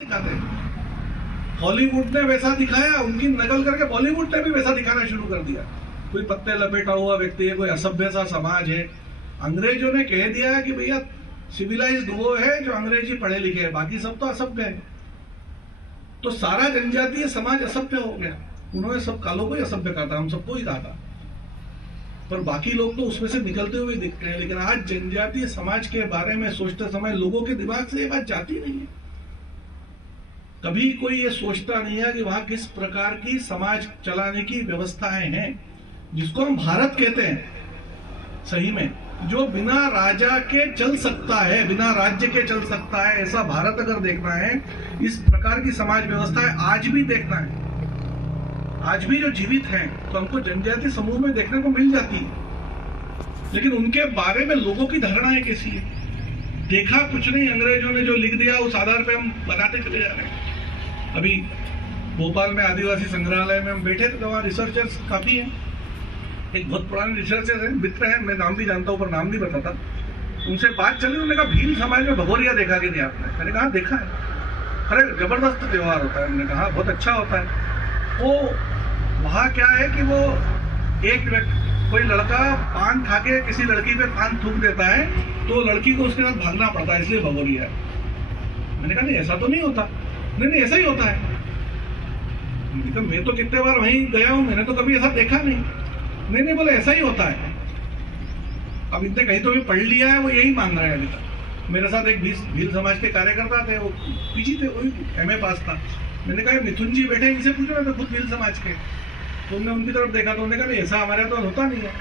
दिखाते हैं। हॉलीवुड ने वैसा दिखाया, उनकी नकल करके बॉलीवुड ने भी वैसा दिखाना शुरू कर दिया। कोई पत्ते लपेटा हुआ व्यक्ति है, कोई असभ्य सा समाज है। अंग्रेजों ने कह दिया कि भैया सिविलाइज्ड वो है जो अंग्रेजी पढ़े लिखे है, बाकी सब तो असभ्य है। तो सारा जनजातीय समाज असभ्य हो गया। उन्होंने सब कालों को ही असभ्य कहा था, हम सबको ही कहा था, पर बाकी लोग तो उसमें से निकलते हुए दिखते हैं। लेकिन आज जनजातीय समाज के बारे में सोचते समय लोगों के दिमाग से ये बात जाती नहीं है। कभी कोई ये सोचता नहीं है कि वहां किस प्रकार की समाज चलाने की व्यवस्थाएं हैं, जिसको हम भारत कहते हैं सही में, जो बिना राजा के चल सकता है, बिना राज्य के चल सकता है। ऐसा भारत अगर देखना है, इस प्रकार की समाज व्यवस्थाएं आज भी देखना है, आज भी जो जीवित हैं, तो हमको जनजातीय समूह में देखने को मिल जाती है। लेकिन उनके बारे में लोगों की धारणाएं कैसी है? देखा कुछ नहीं, अंग्रेजों ने जो लिख दिया उस आधार पे हम बनाते चले जा रहे हैं। अभी भोपाल में आदिवासी संग्रहालय में हम बैठे थे, तो वहाँ रिसर्चर्स काफी हैं। एक बहुत पुराने रिसर्चर है, मित्र है, मैं नाम भी जानता हूँ पर नाम नहीं बताता। उनसे बात चली, उन्होंने कहा भील समाज में भगोरिया देखा कि नहीं आपने? मैंने कहा देखा है। अरे जबरदस्त त्योहार होता है। मैंने कहा बहुत अच्छा होता है। वो वहाँ क्या है कि वो कोई लड़का पान खा के किसी लड़की पे पान थूक देता है, तो लड़की को उसके साथ भागना पड़ता है, इसलिए भगोरिया है। मैंने कहा नहीं ऐसा तो नहीं होता। नहीं ऐसा ही होता है। मैं तो कितने बार वहीं गया हूं, मैंने तो कभी ऐसा देखा नहीं। नहीं बोले ऐसा ही होता है। अब इतने कहीं तो भी पढ़ लिया है, वो यही मान रहे हैं अभी तक। मेरे साथ एक भील समाज के कार्यकर्ता थे, वो पीजी थे, वही एमए पास था। मैंने कहा मिथुन जी बैठे, इनसे पूछ रहे थे खुद भील समाज के। तो उन्होंने उनकी तरफ देखा, तो उन्होंने कहा नहीं ऐसा हमारे तो होता नहीं है।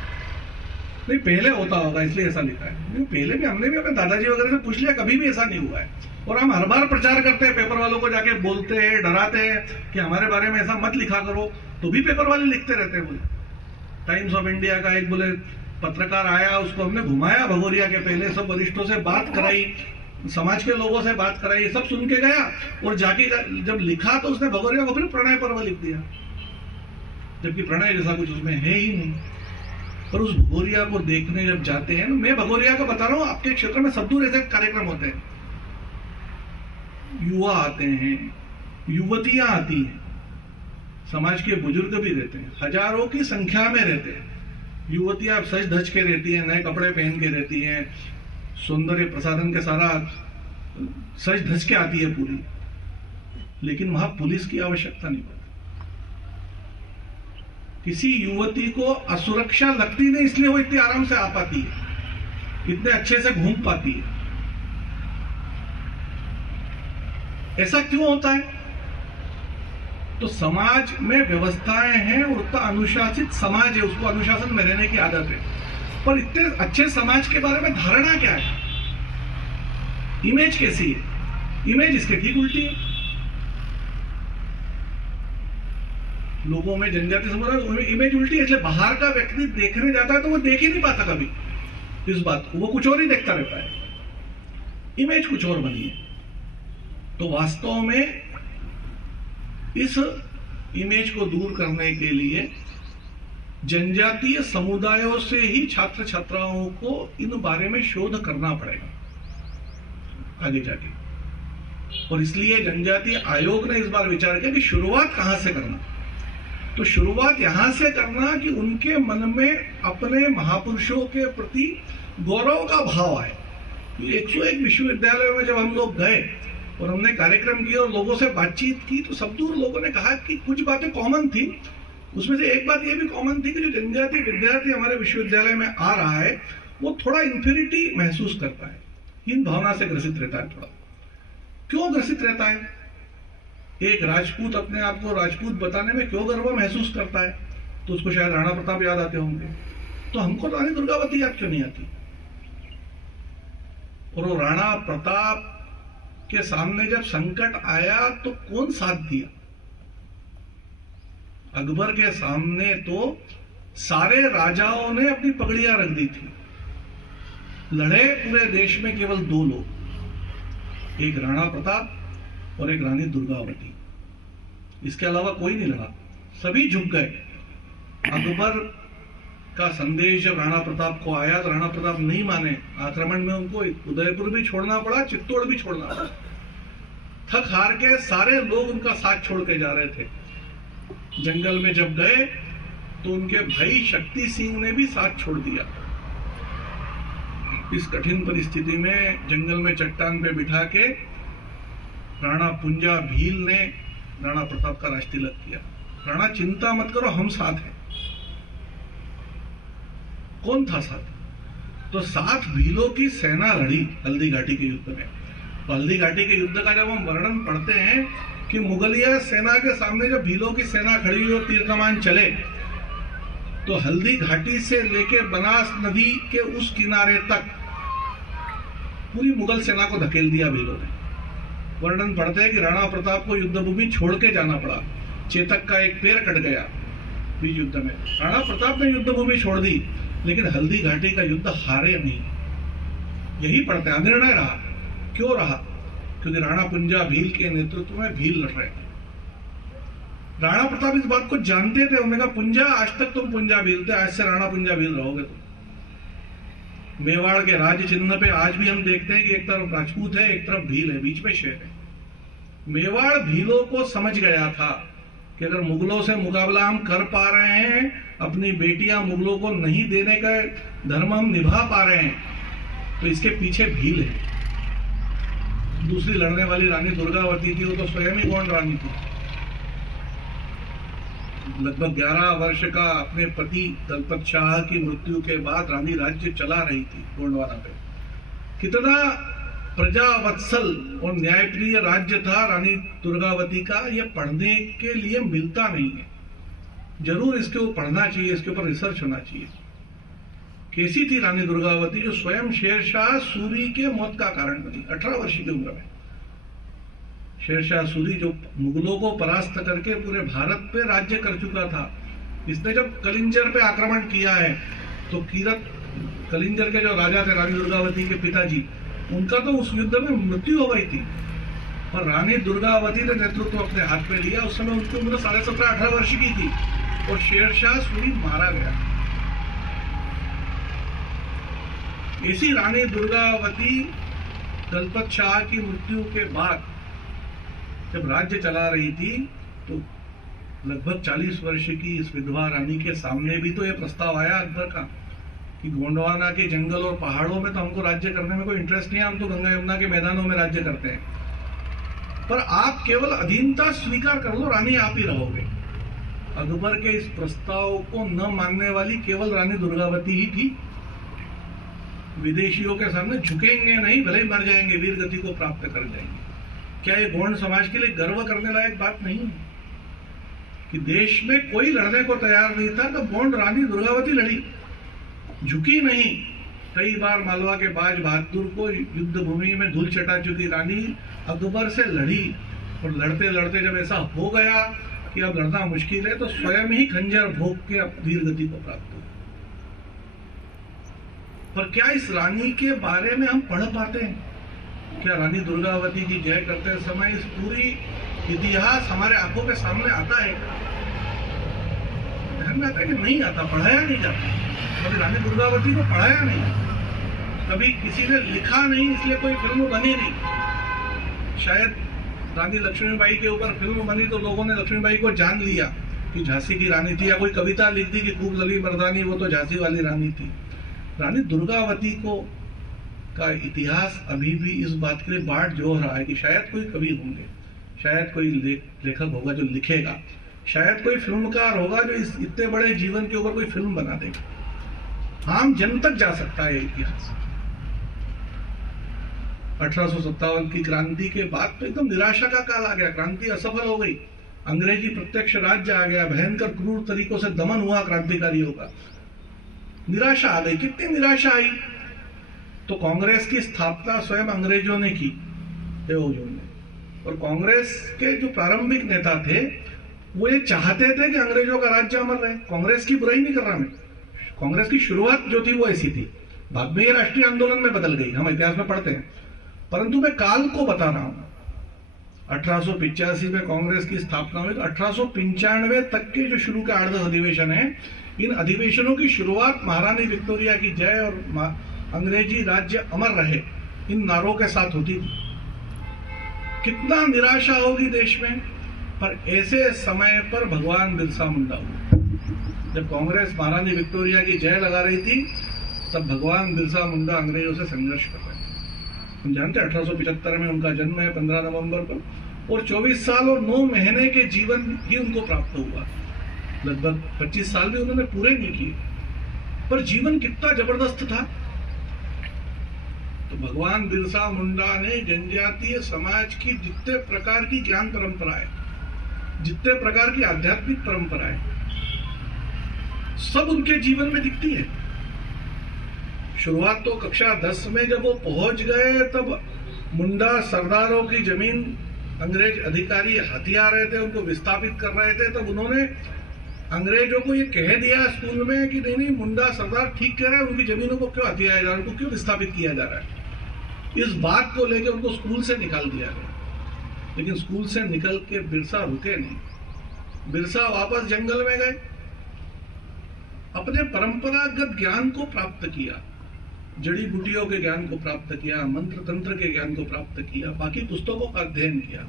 नहीं पहले होता होगा इसलिए ऐसा लिखा है। पहले भी हमने भी अपने दादाजी वगैरह से पूछ लिया, कभी भी ऐसा नहीं हुआ है। और हम हर बार प्रचार करते हैं, पेपर वालों को जाके बोलते हैं, डराते हैं कि हमारे बारे में ऐसा मत लिखा करो, तो भी पेपर वाले लिखते रहते हैं। बोले टाइम्स ऑफ इंडिया का एक बोले पत्रकार आया, उसको हमने घुमाया भगोरिया के, पहले सब वरिष्ठों से बात कराई, समाज के लोगों से बात कराई, सब सुन के गया। और जाके जब लिखा तो उसने भगोरिया को फिर प्रणय पर्व लिख दिया, जबकि प्रणय जैसा कुछ उसमें है ही नहीं। पर उस भगोरिया को देखने जब जाते हैं, मैं भगोरिया का बता रहा हूँ, आपके क्षेत्र में सब दूर ऐसे कार्यक्रम होते हैं। युवा आते हैं, युवतियां आती हैं, समाज के बुजुर्ग भी रहते हैं, हजारों की संख्या में रहते हैं। युवतियां सज धज के रहती हैं, नए कपड़े पहन के रहती हैं, सौंदर्य प्रसाधन के सारा सज धज के आती है पूरी। लेकिन वहां पुलिस की आवश्यकता नहीं पड़ती। किसी युवती को असुरक्षा लगती नहीं, इसलिए वो इतनी आराम से आ पाती है, इतने अच्छे से घूम पाती है। ऐसा क्यों होता है? तो समाज में व्यवस्थाएं हैं, और उतना अनुशासित समाज है, उसको अनुशासन में रहने की आदत है। पर इतने अच्छे समाज के बारे में धारणा क्या है? इमेज कैसी है? इमेज इसके ठीक उल्टी है। लोगों में जनजातीय समुदाय इमेज उल्टी है, इसलिए बाहर का व्यक्ति देखने जाता है तो वो देख ही नहीं पाता कभी इस बात को, वो कुछ और ही देखता रहता है। इमेज कुछ और बनी है। तो वास्तव में इस इमेज को दूर करने के लिए जनजातीय समुदायों से ही छात्र छात्राओं को इन बारे में शोध करना पड़ेगा आगे जाके। और इसलिए जनजातीय आयोग ने इस बार विचार किया कि शुरुआत कहां से करना। तो शुरुआत यहां से करना कि उनके मन में अपने महापुरुषों के प्रति गौरव का भाव आए। 101 विश्वविद्यालयों में जब हम लोग गए और हमने कार्यक्रम किया और लोगों से बातचीत की, तो सब दूर लोगों ने कहा कि कुछ बातें कॉमन थी। उसमें से एक बात यह भी कॉमन थी कि जो जनजातीय विद्यार्थी हमारे विश्वविद्यालय में आ रहा है, वो थोड़ा इंफीरिटी महसूस करता है, हीन भावना से ग्रसित रहता है। थोड़ा क्यों ग्रसित रहता है? एक राजपूत अपने आप को राजपूत बताने में क्यों गर्व महसूस करता है? तो उसको शायद राणा प्रताप याद आते होंगे। तो हमको रानी दुर्गावती याद क्यों नहीं आती? और वो राणा प्रताप के सामने जब संकट आया तो कौन साथ दिया? अकबर के सामने तो सारे राजाओं ने अपनी पगड़ियां रख दी थी। लड़े पूरे देश में केवल 2 लोग, एक राणा प्रताप और एक रानी दुर्गावती। इसके अलावा कोई नहीं लड़ा, सभी झुक गए। अकबर का संदेश जब राणा प्रताप को आया तो राणा प्रताप नहीं माने। आक्रमण में उनको उदयपुर भी छोड़ना पड़ा, चित्तौड़ भी छोड़ना पड़ा। थक हार के सारे लोग उनका साथ छोड़ के जा रहे थे। जंगल में जब गए तो उनके भाई शक्ति सिंह ने भी साथ छोड़ दिया। इस कठिन परिस्थिति में जंगल में चट्टान पे बिठा के राणा पुंजा भील ने राणा प्रताप का राज तिलक किया। राणा चिंता मत करो, हम साथ हैं। कौन था साथ? तो 7 भीलों की सेना लड़ी हल्दी घाटी के युद्ध में। तो हल्दी घाटी के युद्ध का जब हम वर्णन पढ़ते हैं कि मुगलिया सेना के सामने जब भीलों की सेना खड़ी हुई और तीर कमान चले, तो हल्दी घाटी से लेके बनास नदी के उस किनारे तक पूरी मुगल सेना को धकेल दिया भीलों ने। वर्णन पढ़ते हैं कि राणा प्रताप को युद्ध भूमि छोड़ के जाना पड़ा। चेतक का एक पैर कट गया बीच युद्ध में। राणा प्रताप ने युद्ध भूमि छोड़ दी, लेकिन हल्दी घाटी का युद्ध हारे नहीं। यही पढ़ते हैं, अनिर्णय रहा। क्यों रहा? क्योंकि राणा पुंजा भील के नेतृत्व में भील लड़ रहे थे। राणा प्रताप इस बात को जानते थे। उन्होंने कहा, पुंजा आज तक तुम पुंजा भील थे, आज से राणा पुंजा भील रहोगे तुम। मेवाड़ के राज्य चिन्ह पे आज भी हम देखते हैं कि एक तरफ राजपूत है, एक तरफ भील है, बीच में शेर है। मेवाड़ भीलों को समझ गया था कि अगर मुगलों से मुकाबला हम कर पा रहे हैं, अपनी बेटियां मुगलों को नहीं देने का धर्म हम निभा पा रहे हैं, तो इसके पीछे भील है। दूसरी लड़ने वाली रानी दुर्गावती थी, वो तो स्वयं ही गोंड रानी थी। लगभग 11 वर्ष का अपने पति दलपत शाह की मृत्यु के बाद रानी राज्य चला रही थी गोंडवाना पे। कितना प्रजावत्सल और न्यायप्रिय राज्य था रानी दुर्गावती का, यह पढ़ने के लिए मिलता नहीं है। जरूर इसके ऊपर पढ़ना चाहिए, इसके ऊपर रिसर्च होना चाहिए। कैसी थी रानी दुर्गावती, जो स्वयं शेरशाह सूरी के मौत का कारण बनी 18 वर्ष की उम्र में। शेरशाह सूरी जो मुगलों को परास्त करके पूरे भारत पे राज्य कर चुका था, इसने जब कलिंजर पे आक्रमण किया है, तो कीरत कलिंजर के जो राजा थे रानी दुर्गावती के पिताजी, उनका तो उस युद्ध में मृत्यु हो गई थी। पर रानी दुर्गावती ने नेतृत्व अपने हाथ में लिया। उस समय उनकी उम्र 17.5-18 वर्ष की थी और शेरशाह सूरी मारा गया। इसी रानी दुर्गावती दलपत शाह की मृत्यु के बाद जब राज्य चला रही थी, तो लगभग 40 वर्ष की इस विधवा रानी के सामने भी तो यह प्रस्ताव आया अकबर का कि गोंडवाना के जंगल और पहाड़ों में तो हमको राज्य करने में कोई इंटरेस्ट नहीं है, हम तो गंगा यमुना के मैदानों में राज्य करते हैं, पर आप केवल अधीनता स्वीकार कर लो, रानी आप ही रहोगे। अकबर के इस प्रस्ताव को न मानने वाली केवल रानी दुर्गावती ही थी। विदेशियों के सामने झुकेंगे नहीं, भले ही मर जाएंगे, वीर गति को प्राप्त कर जाएंगे। क्या ये गोंड समाज के लिए गर्व करने लायक बात नहीं है कि देश में कोई लड़ने को तैयार नहीं था, तो गोंड रानी दुर्गावती लड़ी, झुकी नहीं। कई बार मालवा के बाज बहादुर को युद्ध भूमि में धूल चटा चुकी रानी अकबर से लड़ी, और लड़ते लड़ते जब ऐसा हो गया कि अब लड़ना मुश्किल है, तो स्वयं ही खंजर भोग के वीर गति को प्राप्त हो। पर क्या इस रानी के बारे में हम पढ़ पाते हैं? क्या रानी दुर्गावती की जय करते समय इस पूरी इतिहास हमारे आंखों के सामने आता है? ध्यान में आता है कि नहीं आता, पढ़ाया नहीं जाता। कभी रानी दुर्गावती को पढ़ाया नहीं, कभी किसी ने लिखा नहीं, इसलिए कोई फिल्म बनी नहीं। शायद रानी लक्ष्मीबाई के ऊपर फिल्म बनी तो लोगों ने लक्ष्मीबाई को जान लिया कि झांसी की रानी थी, या कोई कविता लिख दी कि खूब लली मर्दानी, वो तो झांसी वाली रानी थी। रानी दुर्गावती को का इतिहास अभी भी इस बात के लिए बाट जोह रहा है कि शायद कोई कवि होंगे, शायद कोई लेखक होगा जो लिखेगा, शायद कोई फिल्मकार होगा जो इस इतने बड़े जीवन के ऊपर कोई फिल्म बना देगा। आम जन तक जा सकता है इतिहास। 1857 की क्रांति के बाद तो एकदम निराशा का काल आ गया, क्रांति असफल हो गई, अंग्रेजी प्रत्यक्ष राज्य आ गया, भयंकर क्रूर तरीकों से दमन हुआ क्रांतिकारियों का, निराशा आ गई। कितनी निराशा आई? तो कांग्रेस की स्थापना स्वयं अंग्रेजों ने की, देवजोन ने। और कांग्रेस के जो प्रारंभिक नेता थे वो ये चाहते थे कि अंग्रेजों का राज्य अमर रहे। कांग्रेस की बुराई नहीं कर रहा मैं, कांग्रेस की शुरुआत जो थी वो ऐसी थी, बाद में ये राष्ट्रीय आंदोलन में बदल गई, हम इतिहास में पढ़ते हैं। परंतु मैं काल को बता रहा हूं। 1885 में कांग्रेस की स्थापना हुई, तो 1895 तक के जो शुरू के 8-10 अधिवेशन है, इन अधिवेशनों की शुरुआत महारानी विक्टोरिया की जय और अंग्रेजी राज्य अमर रहे इन नारों के साथ होती थी। कितना निराशा होगी देश में। पर ऐसे समय पर भगवान बिरसा मुंडा हुए। जब कांग्रेस महारानी विक्टोरिया की जय लगा रही थी, तब भगवान बिरसा मुंडा अंग्रेजों से संघर्ष कर रहे थे। हम जानते हैं 1875 में उनका जन्म है 15 नवंबर को, और 24 साल और 9 महीने के जीवन ही उनको प्राप्त हुआ। लगभग 25 साल भी उन्होंने पूरे नहीं किए, पर जीवन कितना जबरदस्त था। तो भगवान बिरसा मुंडा ने जनजातीय समाज की जितने प्रकार की ज्ञान परंपराएं, जितने प्रकार की आध्यात्मिक परंपराएं, सब उनके जीवन में दिखती है। शुरुआत तो कक्षा 10 में जब वो पहुंच गए, तब मुंडा सरदारों की जमीन अंग्रेज अधिकारी हथिया रहे थे, उनको विस्थापित कर रहे थे। तब उन्होंने अंग्रेजों को ये कह दिया स्कूल में कि नहीं, मुंडा सरदार ठीक कह रहे हैं, उनकी जमीनों को क्यों हथियाया जा रहा है, उनको क्यों विस्थापित किया जा रहा है। इस बात को लेकर उनको स्कूल से निकाल दिया गया। लेकिन स्कूल से निकल के बिरसा रुके नहीं। बिरसा वापस जंगल में गए, अपने परंपरागत ज्ञान को प्राप्त किया, जड़ी बूटियों के ज्ञान को प्राप्त किया, मंत्र तंत्र के ज्ञान को प्राप्त किया, बाकी पुस्तकों का अध्ययन किया।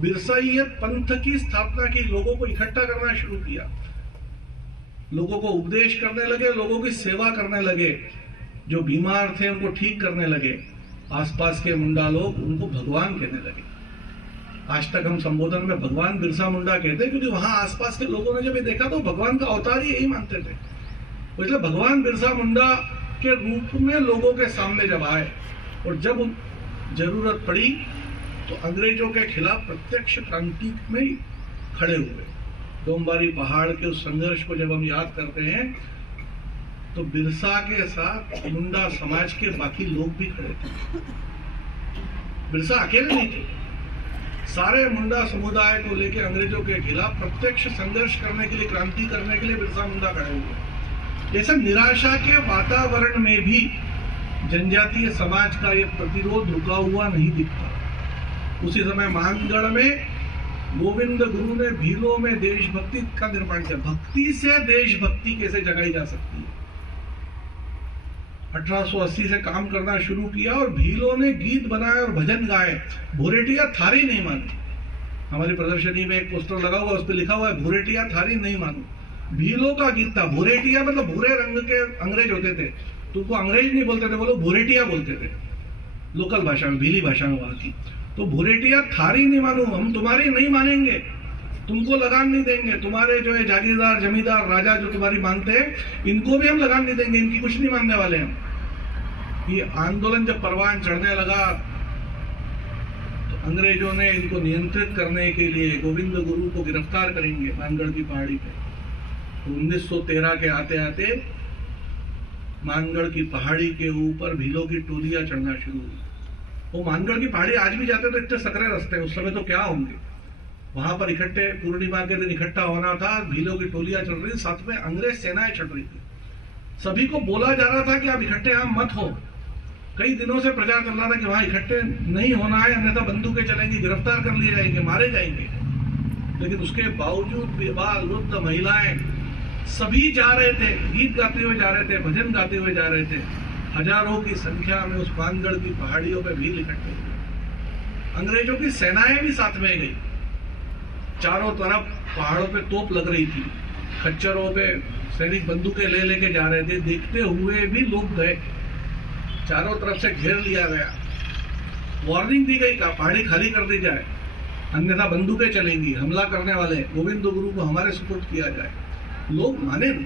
बिरसाइयत पंथ की स्थापना की, लोगों को इकट्ठा करना शुरू किया, लोगों को उपदेश करने लगे, लोगों की सेवा करने लगे, जो बीमार थे उनको ठीक करने लगे। आसपास के मुंडा लोग उनको भगवान कहने लगे। आज तक हम संबोधन में भगवान बिरसा मुंडा कहते हैं, क्योंकि वहां आसपास के लोगों ने जब ये देखा तो भगवान का अवतार ही यही मानते थे। इसलिए भगवान बिरसा मुंडा के रूप में लोगों के सामने जब आए, और जब जरूरत पड़ी तो अंग्रेजों के खिलाफ प्रत्यक्ष क्रांति में खड़े हुए। डोंबारी पहाड़ के उस संघर्ष को जब हम याद करते हैं, तो बिरसा के साथ मुंडा समाज के बाकी लोग भी खड़े थे। बिरसा अकेले नहीं थे, सारे मुंडा समुदाय को लेकर अंग्रेजों के खिलाफ प्रत्यक्ष संघर्ष करने के लिए, क्रांति करने के लिए बिरसा मुंडा खड़े हुए। जैसे निराशा के वातावरण में भी जनजातीय समाज का यह प्रतिरोध रुका हुआ नहीं दिखता। उसी समय मानगढ़ में गोविंद गुरु ने भीलों में देशभक्ति का निर्माण किया। भक्ति से देशभक्ति कैसे जगाई जा सकती है। 1880 से काम करना शुरू किया और भीलों ने गीत बनाए और भजन गाए। भूरेटिया थारी नहीं मानी। हमारी प्रदर्शनी में एक पोस्टर लगा हुआ, उस पर लिखा हुआ है भूरेटिया थारी नहीं मानो। भीलों का गीत था। भूरेटिया मतलब भूरे रंग के अंग्रेज होते थे, तो उनको अंग्रेज नहीं बोलते थे, वो लोग भूरेटिया बोलते थे, लोकल भाषा में, भीली भाषा में वहां की। तो भूरेटिया थारी नहीं मानो, हम तुम्हारी नहीं मानेंगे, तुमको लगान नहीं देंगे, तुम्हारे जो है जागीरदार जमींदार राजा जो तुम्हारी मानते हैं, इनको भी हम लगान नहीं देंगे, इनकी कुछ नहीं मानने वाले हम। ये आंदोलन जब परवान चढ़ने लगा, तो अंग्रेजों ने इनको नियंत्रित करने के लिए गोविंद गुरु को गिरफ्तार करेंगे मानगढ़ की पहाड़ी पे। 1913 के आते आते मानगढ़ की पहाड़ी के ऊपर भीलों की टोलियां चढ़ना शुरू हुई। वो मानगढ़ की पहाड़ी आज भी जाते तो इतने सकरे रास्ते, उस समय तो क्या होंगे। वहां पर इकट्ठे पूर्णिमा के दिन इकट्ठा होना था, भीलों की टोलियां चल रही, साथ में अंग्रेज सेनाएं चढ़ रही थी। सभी को बोला जा रहा था कि आप इकट्ठे यहां मत हो। कई दिनों से प्रचार चल रहा था कि वहां इकट्ठे नहीं होना है, अन्यथा बंदूकें चलेंगी, गिरफ्तार कर लिए जाएंगे, मारे जाएंगे। लेकिन उसके बावजूद बाल वृद्ध महिलाएं सभी जा रहे थे, गीत गाते हुए जा रहे थे, भजन गाते हुए जा रहे थे। हजारों की संख्या में उस मानगढ़ की पहाड़ियों पे भीड़ इकट्ठे हुए। अंग्रेजों की सेनाएं भी साथ में गई। चारों तरफ पहाड़ों पे तोप लग रही थी, खच्चरों पे सैनिक बंदूकें ले लेके जा रहे थे। देखते हुए भी लोग गए, चारों तरफ से घेर लिया गया। वार्निंग दी गई, पहाड़ी खाली कर दी जाए, अन्यथा बंदूकें चलेंगी, हमला करने वाले, गोविंद गुरु को हमारे सुपुर्द किया जाए। लोग माने नहीं,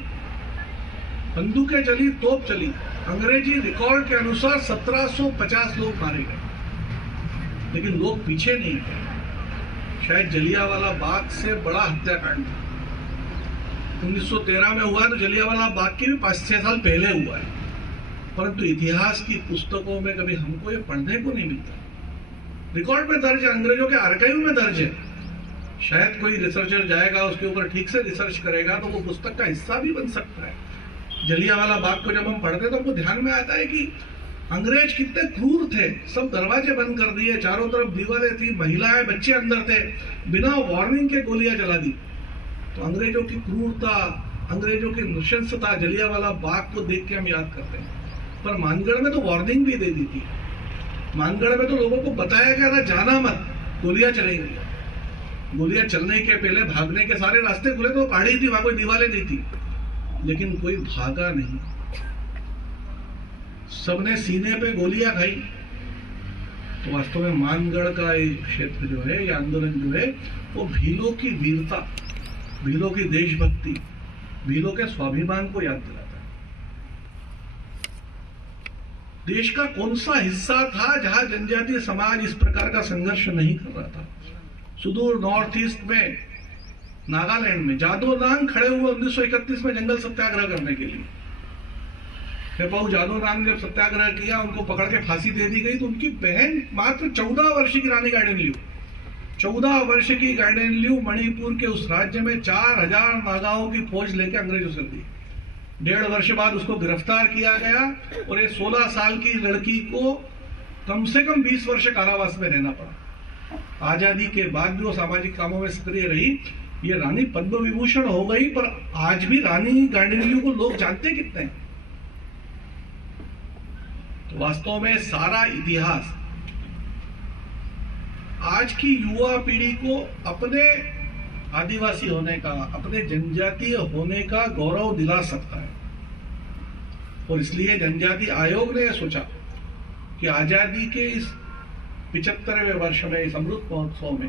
बंदूकें चली, तोप चली। अंग्रेजी रिकॉर्ड के अनुसार 1750 लोग मारे गए, लेकिन लोग पीछे नहीं गए। शायद जलियांवाला बाग से बड़ा हत्याकांड था। 1913 में हुआ, तो जलियांवाला बाग के भी 5-6 साल पहले हुआ है, परंतु इतिहास की पुस्तकों में कभी हमको ये पढ़ने को नहीं मिलता। रिकॉर्ड में दर्ज है, अंग्रेजों के आर्काइव में दर्ज है। शायद कोई रिसर्चर जाएगा, उसके ऊपर ठीक से रिसर्च करेगा, तो वो पुस्तक का हिस्सा भी बन सकता है। जलियांवाला बाग को जब हम पढ़ते हैं तो हमको ध्यान में आता है कि अंग्रेज कितने क्रूर थे। सब दरवाजे बंद कर दिए, चारों तरफ दीवारें थी, महिलाएं बच्चे अंदर थे, बिना वार्निंग के गोलियां चला दी। तो अंग्रेजों की क्रूरता, अंग्रेजों की नृशंसता जलियांवाला बाग को देख के हम याद करते हैं। पर मानगढ़ में तो वार्निंग भी दे दी थी। मानगढ़ में तो लोगों को बताया गया था जाना मत, गोलियां चलेंगी। गोलियां चलने के पहले भागने के सारे रास्ते खुले, तो पहाड़ी थी, वहां कोई दीवारें नहीं थी, लेकिन कोई भागा नहीं, सबने सीने पे गोलियां खाई। तो वास्तव में मानगढ़ का ये क्षेत्र जो है, ये आंदोलन जो है, वो भीलों की वीरता, भीलों की देशभक्ति, भीलों के स्वाभिमान को याद दिलाता है। देश का कौन सा हिस्सा था जहां जनजातीय समाज इस प्रकार का संघर्ष नहीं कर रहा था? सुदूर नॉर्थ ईस्ट में, नागालैंड में जादोनांग खड़े हुए 1931 में जंगल सत्याग्रह करने के लिए। हेपाऊ जादोनांग ने जब सत्याग्रह किया, उनको पकड़ के फांसी दे दी गई, तो उनकी बहन मात्र 14 वर्ष की रानी गाइडेनल्यू, 14 वर्ष की गाइडेनल्यू मणिपुर के उस राज्य में 4000 नागाओं की फौज लेकर अंग्रेजों से दी। 1.5 वर्ष बाद उसको गिरफ्तार किया गया और ये 16 साल की लड़की को कम से कम 20 वर्ष कारावास में रहना पड़ा। आजादी के बाद भी वो सामाजिक कामों में सक्रिय रही। ये रानी पद्म विभूषण हो गई, पर आज भी रानी गाइडेनल्यू को लोग जानते कितने हैं? तो वास्तव में सारा इतिहास आज की युवा पीढ़ी को अपने आदिवासी होने का, अपने जनजातीय होने का गौरव दिला सकता है। और इसलिए जनजाति आयोग ने यह सोचा कि आजादी के इस 75वें वर्ष में, इस अमृत महोत्सव में,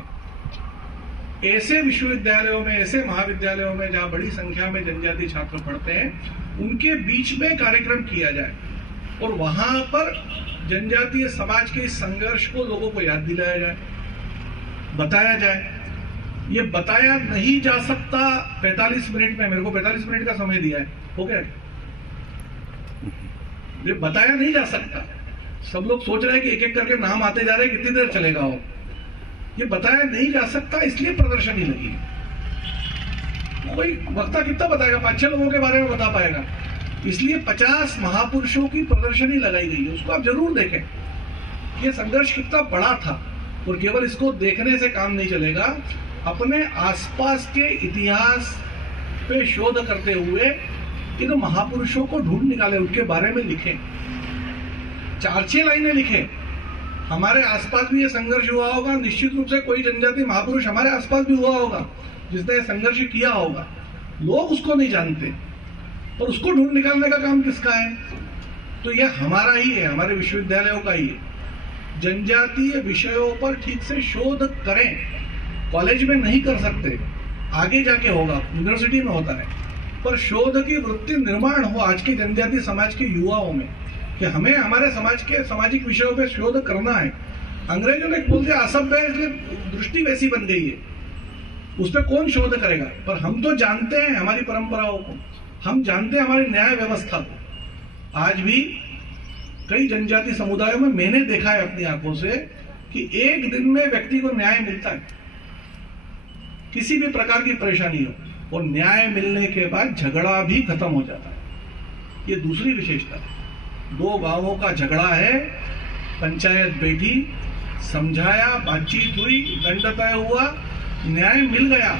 ऐसे विश्वविद्यालयों में, ऐसे महाविद्यालयों में जहां बड़ी संख्या में जनजातीय छात्र पढ़ते हैं, उनके बीच में कार्यक्रम किया जाए और वहां पर जनजातीय समाज के इस संघर्ष को लोगों को याद दिलाया जाए, बताया जाए। ये बताया नहीं जा सकता 45 मिनट में। मेरे को 45 मिनट का समय दिया है, हो गया? ये बताया नहीं जा सकता। सब लोग सोच रहे हैं कि एक एक करके नाम आते जा रहे हैं, कितनी देर चलेगा वो। ये बताया नहीं जा सकता, इसलिए प्रदर्शनी लगी। कोई वक्ता कितना बताएगा? 5-6 लोगों के बारे में बता पाएगा। इसलिए 50 महापुरुषों की प्रदर्शनी लगाई गई है। उसको आप जरूर देखें, ये संघर्ष कितना बड़ा था। और केवल इसको देखने से काम नहीं चलेगा, अपने आसपास के इतिहास पे शोध करते हुए इन महापुरुषों को ढूंढ निकाले, उनके बारे में लिखें, 4-6 लाइनें लिखें। हमारे आसपास भी ये संघर्ष हुआ होगा, निश्चित रूप से कोई जनजाति महापुरुष हमारे आसपास भी हुआ होगा जिसने संघर्ष किया होगा। लोग उसको नहीं जानते, और उसको ढूंढ निकालने का काम किसका है? तो यह हमारा ही है, हमारे विश्वविद्यालयों का ही है। जनजातीय विषयों पर ठीक से शोध करें। कॉलेज में नहीं कर सकते, आगे जाके होगा, यूनिवर्सिटी में होता है, पर शोध की वृत्ति निर्माण हो आज के जनजातीय समाज के युवाओं में कि हमें हमारे समाज के सामाजिक विषयों पे शोध करना है। अंग्रेजों ने बोल दिया असभ्य है, इसलिए दृष्टि वैसी बन गई है, उस पर कौन शोध करेगा? पर हम तो जानते हैं हमारी परंपराओं को, हम जानते हैं हमारी न्याय व्यवस्था को। आज भी कई जनजाति समुदायों में मैंने देखा है अपनी आंखों से कि एक दिन में व्यक्ति को न्याय मिलता है, किसी भी प्रकार की परेशानी हो, और न्याय मिलने के बाद झगड़ा भी खत्म हो जाता है। ये दूसरी विशेषता है। 2 गांवों का झगड़ा है, पंचायत बैठी, समझाया, बातचीत हुई, दंड तय हुआ, न्याय मिल गया,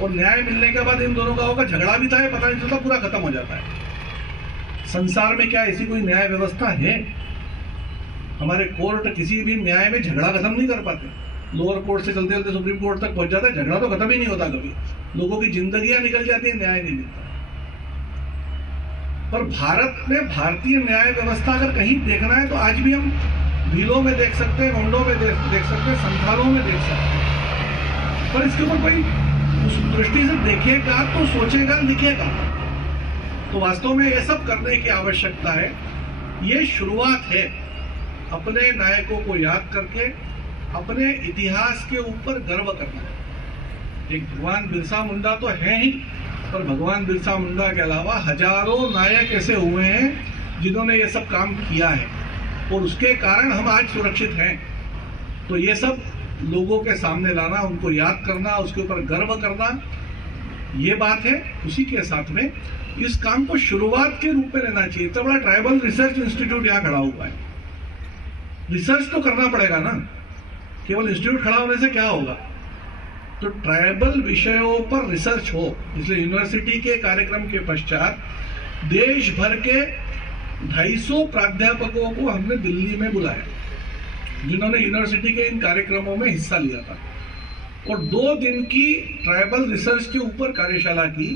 और न्याय मिलने के बाद इन दोनों गांवों का झगड़ा भी था, पता नहीं चलता, पूरा खत्म हो जाता है। संसार में क्या ऐसी कोई न्याय व्यवस्था है? हमारे कोर्ट किसी भी न्याय में झगड़ा खत्म नहीं कर पाते। लोअर कोर्ट से चलते चलते सुप्रीम कोर्ट तक पहुंच जाता है, झगड़ा तो खत्म ही नहीं होता कभी। लोगों की जिंदगियां निकल जाती है, न्याय नहीं मिलता। पर भारत में भारतीय न्याय व्यवस्था अगर कहीं देखना है तो आज भी हम भीलों में देख सकते हैं, गोंडों में देख सकते हैं, संथालों में देख सकते हैं। पर इसके ऊपर कोई उस दृष्टि से देखेगा तो सोचेगा, लिखेगा। तो वास्तव में ये सब करने की आवश्यकता है। ये शुरुआत है अपने नायकों को याद करके अपने इतिहास के ऊपर गर्व करना है। एक भगवान बिरसा मुंडा तो है ही, पर भगवान बिरसा मुंडा के अलावा हजारों नायक ऐसे हुए हैं जिन्होंने ये सब काम किया है, और उसके कारण हम आज सुरक्षित हैं। तो ये सब लोगों के सामने लाना, उनको याद करना, उसके ऊपर गर्व करना, ये बात है। उसी के साथ में इस काम को शुरुआत के रूप में लेना चाहिए। इतना बड़ा ट्राइबल रिसर्च इंस्टीट्यूट यहाँ खड़ा हुआ है, रिसर्च तो करना पड़ेगा ना, केवल इंस्टीट्यूट खड़ा होने से क्या होगा? तो ट्राइबल विषयों पर रिसर्च हो। इसलिए यूनिवर्सिटी के कार्यक्रम के पश्चात देश भर के 250 प्राध्यापकों को हमने दिल्ली में बुलाया, जिन्होंने यूनिवर्सिटी के इन कार्यक्रमों में हिस्सा लिया था और 2 दिन की ट्राइबल रिसर्च के ऊपर कार्यशाला की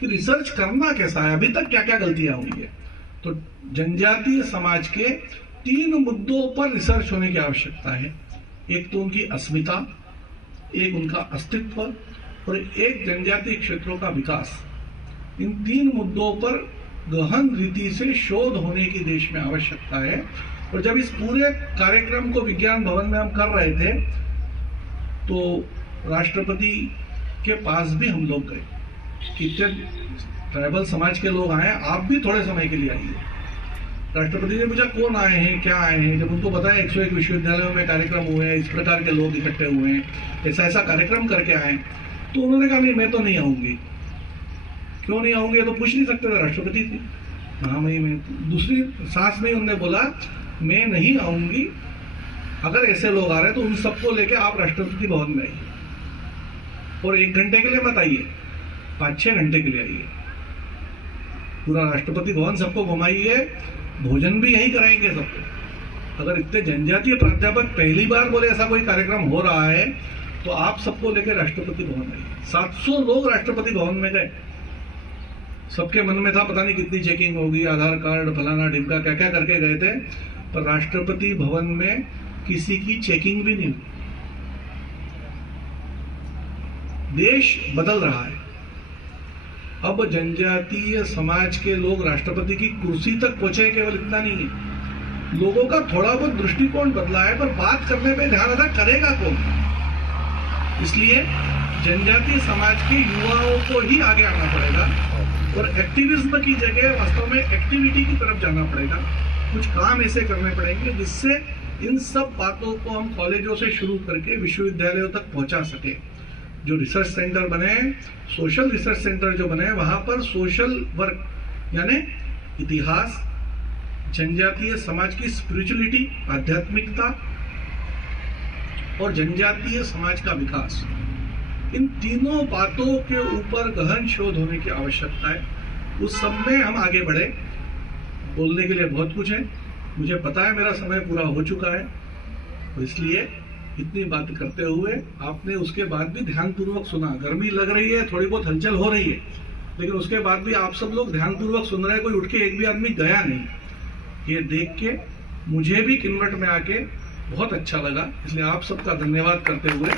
कि रिसर्च करना कैसा है, अभी तक क्या क्या गलतियां हुई है। तो जनजातीय समाज के 3 मुद्दों पर रिसर्च होने की आवश्यकता है। एक तो उनकी अस्मिता, एक उनका अस्तित्व और एक जनजातीय क्षेत्रों का विकास। इन 3 मुद्दों पर गहन रीति से शोध होने की देश में आवश्यकता है। और जब इस पूरे कार्यक्रम को विज्ञान भवन में हम कर रहे थे तो राष्ट्रपति के पास भी हम लोग गए कि ट्राइबल समाज के लोग आए, आप भी थोड़े समय के लिए आइए। राष्ट्रपति ने पूछा कौन आए हैं, क्या आए हैं। जब उनको बताया 101 विश्वविद्यालयों में कार्यक्रम हुए हैं, इस प्रकार के लोग इकट्ठे हुए हैं, ऐसा ऐसा कार्यक्रम करके आए, तो उन्होंने कहा नहीं मैं तो नहीं आऊंगी। क्यों नहीं आऊंगी, तो पूछ नहीं सकते थे, राष्ट्रपति थे। हाँ मैं दूसरी सांस में उन्होंने बोला मैं नहीं आऊंगी, अगर ऐसे लोग आ रहे हैं तो उन सबको लेके आप राष्ट्रपति भवन में आइए और 1 घंटे के लिए मत आइए, 5-6 घंटे के लिए आइए। पूरा राष्ट्रपति भवन सबको घुमाइए, भोजन भी यही कराएंगे सबको। अगर इतने जनजातीय प्राध्यापक पहली बार बोले ऐसा कोई कार्यक्रम हो रहा है तो आप सबको लेकर राष्ट्रपति भवन आइए। 700 लोग राष्ट्रपति भवन में गए। सबके मन में था पता नहीं कितनी चेकिंग होगी, आधार कार्ड फलाना ढिमका क्या क्या करके गए थे, पर राष्ट्रपति भवन में किसी की चेकिंग भी नहीं हुई। देश बदल रहा है। अब जनजातीय समाज के लोग राष्ट्रपति की कुर्सी तक पहुंचे, केवल इतना नहीं है, लोगों का थोड़ा बहुत दृष्टिकोण बदला है, पर बात करने पे ध्यान अदा करेगा कौन। इसलिए जनजातीय समाज के युवाओं को ही आगे आना पड़ेगा और एक्टिविज्म की जगह वास्तव में एक्टिविटी की तरफ जाना पड़ेगा। कुछ काम ऐसे करने पड़ेंगे जिससे इन सब बातों को हम कॉलेजों से शुरू करके विश्वविद्यालयों तक पहुंचा सके। जो रिसर्च सेंटर बने, सोशल रिसर्च सेंटर जो बने, वहां पर सोशल वर्क यानी इतिहास, जनजातीय समाज की स्पिरिचुअलिटी, आध्यात्मिकता और जनजातीय समाज का विकास, इन तीनों बातों के ऊपर गहन शोध होने की आवश्यकता है। उस सब में हम आगे बढ़े। बोलने के लिए बहुत कुछ है, मुझे पता है मेरा समय पूरा हो चुका है, तो इसलिए इतनी बात करते हुए आपने उसके बाद भी ध्यानपूर्वक सुना। गर्मी लग रही है, थोड़ी बहुत हलचल हो रही है, लेकिन उसके बाद भी आप सब लोग ध्यानपूर्वक सुन रहे हैं। कोई उठ के एक भी आदमी गया नहीं। ये देख के मुझे भी किन्नौर में आके बहुत अच्छा लगा, इसलिए आप सबका धन्यवाद करते हुए